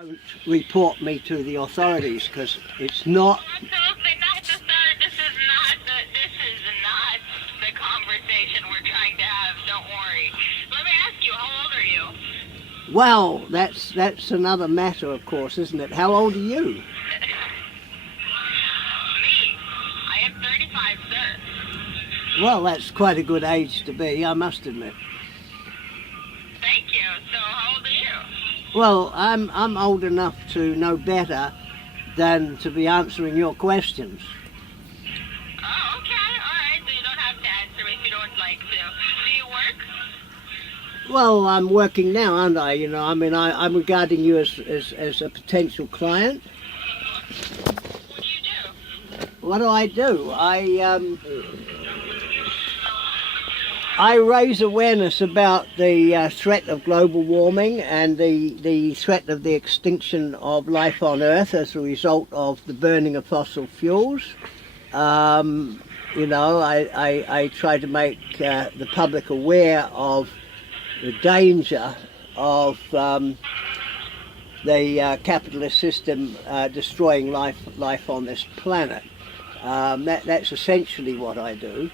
Don't report me to the authorities because it's not. Absolutely not, sir. This is not the conversation we're trying to have. Don't worry. Let me ask you, how old are you? Well, that's another matter, of course, isn't it? How old are you? Me? I am 35, sir. Well, that's quite a good age to be, I must admit. Thank you. So, how old are you? Well, I'm old enough to know better than to be answering your questions. Oh, okay. All right. So you don't have to answer if you don't like to. Do you work? Well, I'm working now, aren't I? You know, I mean, I'm regarding you as a potential client. What do you do? What do? I raise awareness about the threat of global warming and the threat of the extinction of life on Earth as a result of the burning of fossil fuels. You know, I try to make the public aware of the danger of the capitalist system destroying life on this planet. That's essentially what I do.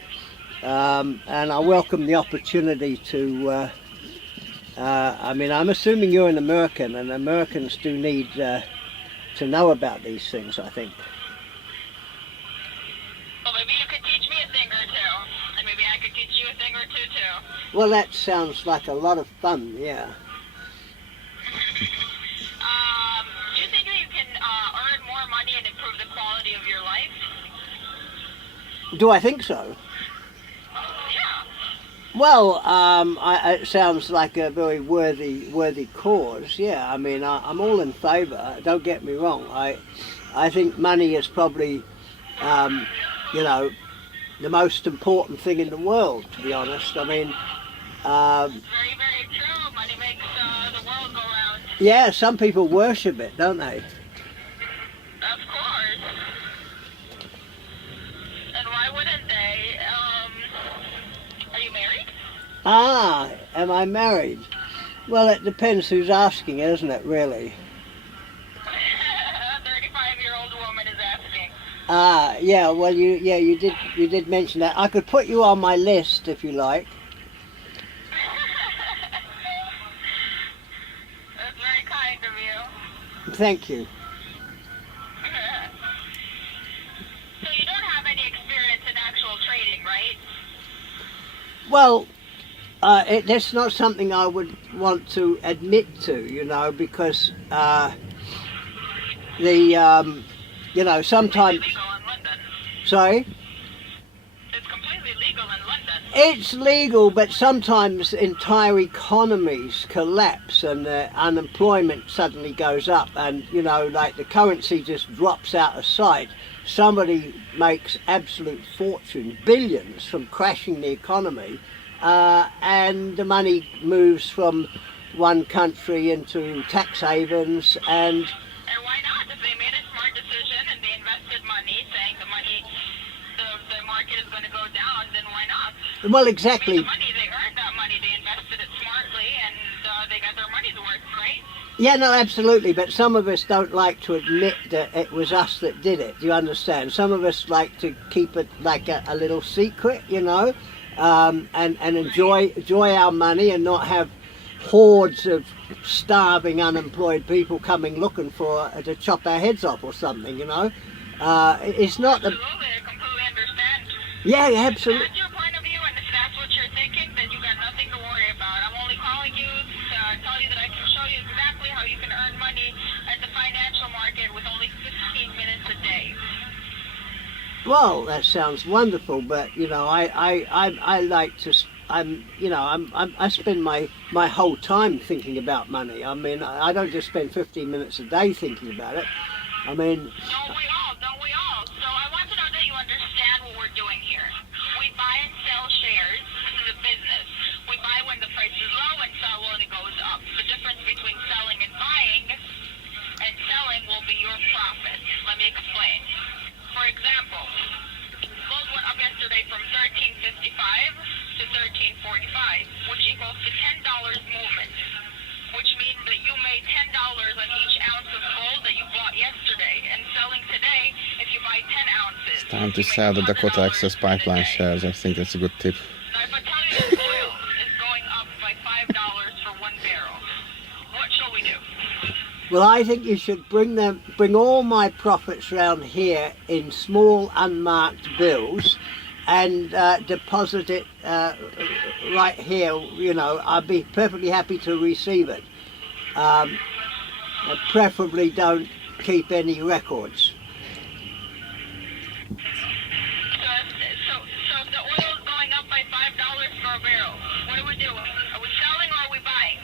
And I welcome the opportunity to, I mean, I'm assuming you're an American, and Americans do need to know about these things, I think. Well, maybe you could teach me a thing or two. And maybe I could teach you a thing or two, too. Well, that sounds like a lot of fun, yeah. Do you think that you can earn more money and improve the quality of your life? Do I think so? Yeah. Well, it sounds like a very worthy cause. Yeah, I mean, I'm all in favour. Don't get me wrong. I think money is probably, you know, the most important thing in the world. To be honest, I mean, Very, very true. Money makes the world go round. yeah, some people worship it, don't they? Of course. And why wouldn't they? Are you married? Ah, am I married? Well, it depends who's asking, isn't it? Really? A 35-year-old woman is asking. Ah, yeah. Well, you did mention that. I could put you on my list if you like. That's very kind of you. Thank you. So you don't have any experience in actual trading, right? Well, that's not something I would want to admit to, you know, because you know, sometimes. It's legal in London. Sorry. It's completely legal in London. It's legal, but sometimes entire economies collapse and unemployment suddenly goes up, and you know, like the currency just drops out of sight. Somebody makes absolute fortune, billions, from crashing the economy, and the money moves from one country into tax havens, and And why not? If they made a smart decision and they invested money, saying the market is going to go down, then why not? well, I mean, exactly. the money, they earned that money, they invested it smartly, and they got their money's worth, right? Yeah, no, absolutely. But some of us don't like to admit that it was us that did it. Do you understand? Some of us like to keep it like a little secret, you know, and enjoy our money and not have hordes of starving, unemployed people coming looking for to chop our heads off or something, you know. It's not the. Absolutely, I completely understand. Yeah, If absolutely. that's your point of view and if that's what you're thinking, then you got nothing to worry about. I'm only calling you to tell you that I can show you exactly how you can earn money at the financial market with only 15 minutes a day. Well, that sounds wonderful, but you know, I like to. I spend my whole time thinking about money. I mean, I don't just spend 15 minutes a day thinking about it. I mean, Don't we all? Don't we all? So I want to know that you understand what we're doing here. We buy and sell shares. This is a business. We buy when the price is low and sell when it goes up. The difference between selling and buying and selling will be your profit. Let me explain. For example, gold went up yesterday from $13.55 to $13.45, which equals to $10 movement, which means that you made $10 on each ounce Time to sell the Dakota Access Pipeline shares. I think that's a good tip. Now, if I tell you that oil is going up by $5 for 1 barrel, what shall we do? Well, I think you should bring all my profits round here in small unmarked bills and deposit it right here. You know, I'd be perfectly happy to receive it. Preferably don't keep any records. So if the oil is going up by $5 for a barrel, what are we doing? Are we selling or are we buying?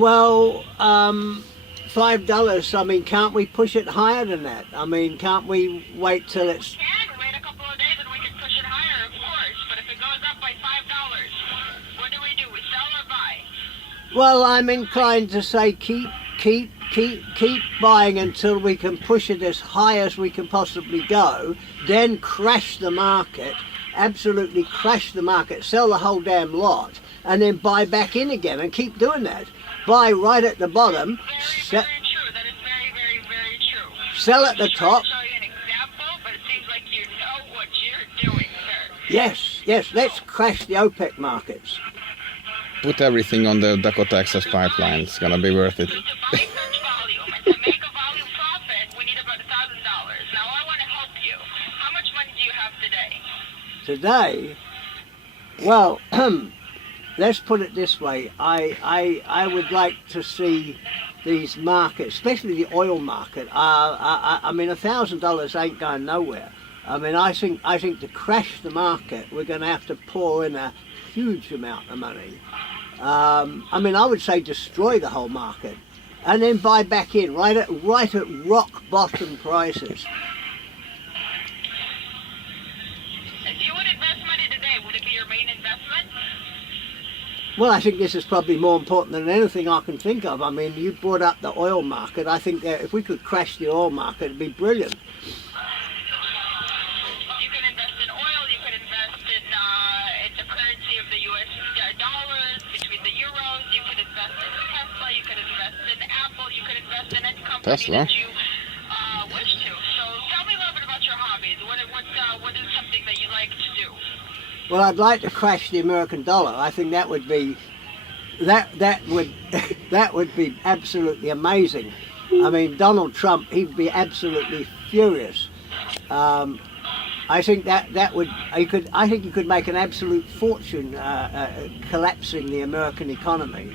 Well, $5. I mean, can't we push it higher than that? I mean, can't we wait till it's? We can wait a couple of days and we can push it higher, of course. But if it goes up by $5, what do? We sell or buy? Well, I'm inclined to say keep buying until we can push it as high as we can possibly go, then crash the market, absolutely crash the market, sell the whole damn lot, and then buy back in again and keep doing that. Buy right at the bottom, Very true. That is very, very, very true. sell at the top. I'll show you an example, but it seems like you know what you're doing, sir. Yes, let's crash the OPEC markets. Put everything on the Dakota Access Pipeline. It's gonna be worth it. To buy such volume and to make a volume profit, we need about $1,000. Now, I want to help you. How much money do you have today? Today, well, let's put it this way. I would like to see these markets, especially the oil market. I mean, $1,000 ain't going nowhere. I mean, I think to crash the market, we're going to have to pour in a huge amount of money. I mean, I would say destroy the whole market, and then buy back in right at rock bottom prices. If you would invest money today, would it be your main investment? Well, I think this is probably more important than anything I can think of. I mean, you brought up the oil market. I think that if we could crash the oil market, it'd be brilliant. You can invest in oil. You can invest in the currency of the U.S. dollars between the euros. You could invest in Tesla. You could invest in Apple. You could invest in any company Tesla? that you wish to. So tell me a little bit about your hobbies. What is something that you like to do? Well, I'd like to crash the American dollar. I think that would be that would that would be absolutely amazing. I mean, Donald Trump, he'd be absolutely furious. I think that would I think you could make an absolute fortune collapsing the American economy.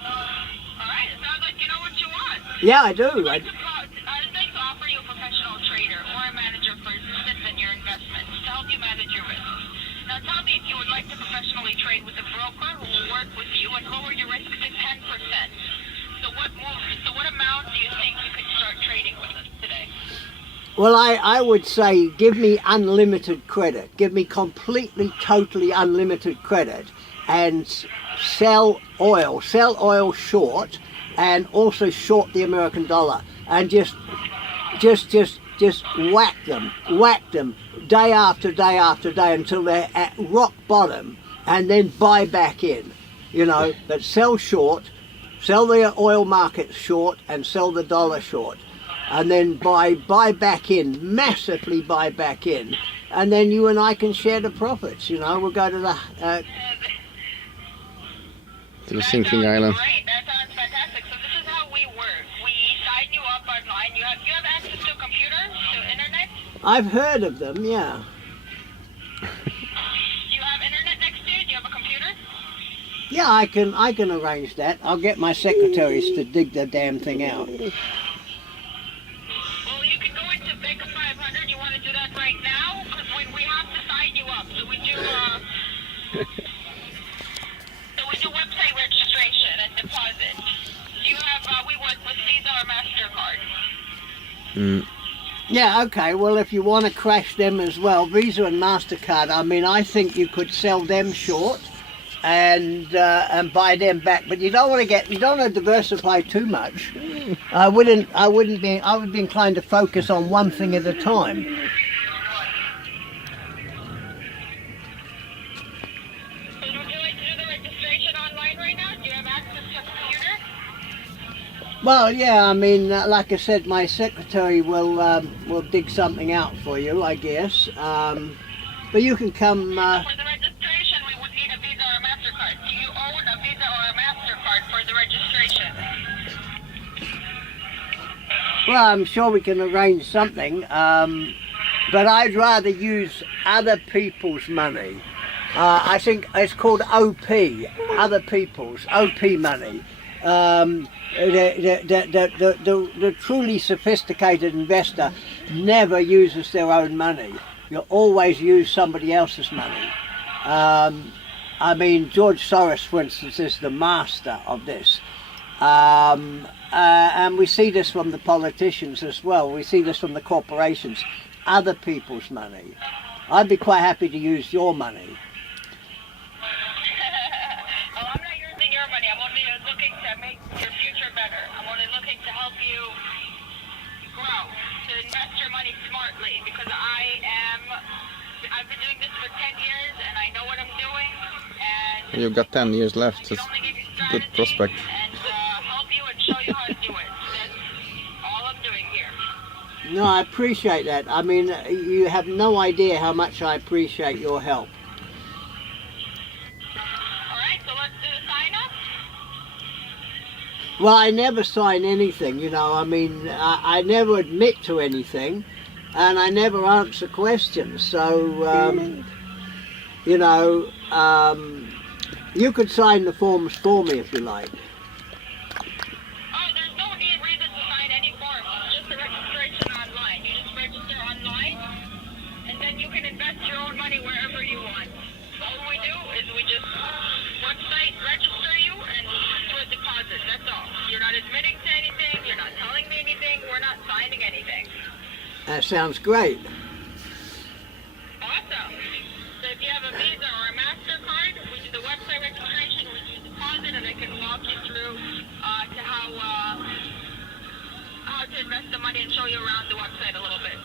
All right. It sounds like you know what you want. Yeah, I do. I'd like to offer you a professional trader or a manager for assistance in your investments to help you manage your risks. Now tell me if you would like to professionally trade with a broker who will work with you and lower your risk to 10%. So what amount do you think you could start trading with us today? Well, I would say give me unlimited credit. Give me completely, totally unlimited credit, and sell oil short, and also short the American dollar, and just whack them day after day after day until they're at rock bottom, and then buy back in. You know, but sell short, sell the oil market short, and sell the dollar short. And then buy back in, massively buy back in, and then you and I can share the profits. You know, we'll go to the sinking island. Great, that sounds fantastic. So this is how we work. We sign you up online. You have access to a computer, to internet? I've heard of them, yeah. Do you have internet next to you? Do you have a computer? Yeah, I can arrange that. I'll get my secretaries to dig the damn thing out. Well, you can go into Baker 500. You want to do that right now? Because we have to sign you up. So we do website registration and deposit. Do you have? We work with Visa or MasterCard. Yeah, okay. Well, if you want to crash them as well, Visa and MasterCard. I mean, I think you could sell them short, and buy them back. But you don't want to diversify too much. I would be inclined to focus on one thing at a time. Well, yeah, I mean, like I said, my secretary will dig something out for you, I guess. But you can come. For the registration, we would need a Visa or a MasterCard. Do you own a Visa or a MasterCard for the registration? Well, I'm sure we can arrange something, but I'd rather use other people's money. I think it's called OP, other people's, OP money. The truly sophisticated investor never uses their own money. You'll always use somebody else's money. I mean, George Soros, for instance, is the master of this. And we see this from the politicians as well. We see this from the corporations. Other people's money. I'd be quite happy to use your money. Well, I'm not using your money. I'm only looking to make your future better. I'm only looking to help you grow, to invest your money smartly, because I've been doing this for 10 years and I know what I'm doing, and You've got 10 years left. I can It's only give you good strategies prospect. and help you and show you how to do it. That's all I'm doing here. No, I appreciate that. I mean, you have no idea how much I appreciate your help. Alright, so let's do the sign up. Well, I never sign anything, you know. I mean, I never admit to anything, and I never answer questions. So, you know, you could sign the forms for me if you like. Oh, there's no reason to sign any forms. It's just a registration online. You just register online, and then you can invest your own money wherever you want. All we do is we just website register you and do a deposit. That's all. You're not admitting to anything. You're not telling me anything. We're not signing anything. That sounds great. Awesome. So if you have a Visa or a MasterCard, we do the website registration, we do deposit, and I can walk you through to how to invest the money and show you around the website a little bit.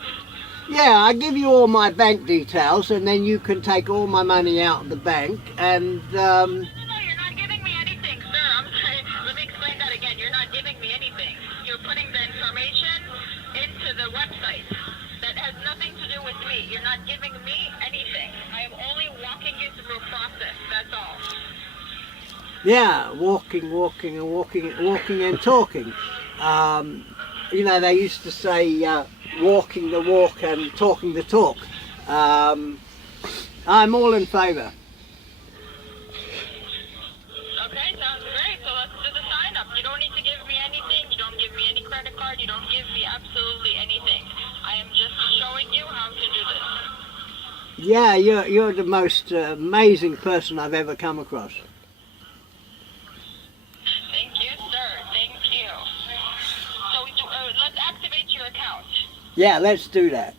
Yeah, I give you all my bank details, and then you can take all my money out of the bank, and No, you're not giving me anything, sir. I'm sorry. Let me explain that again. You're not giving me anything. You're putting the information into the website. That has nothing to do with me. You're not giving me anything. I am only walking you through a process. That's all. yeah, walking and talking. You know, they used to say walking the walk and talking the talk. I'm all in favour. Okay, sounds great. So let's do the sign up. You don't need to give me anything. You don't give me any credit card. You don't give me absolutely anything. I am just showing you how to do this. Yeah, you're the most amazing person I've ever come across. Thank you, sir. Thank you. So let's activate your account. Yeah, let's do that.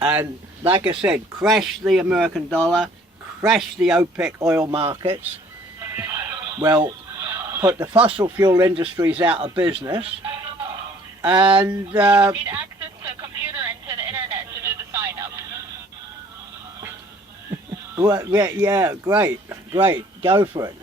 And like I said, crash the American dollar, crash the OPEC oil markets. Well, put the fossil fuel industries out of business. And You need access to a computer and to the internet to do the sign up. well, yeah, great, go for it.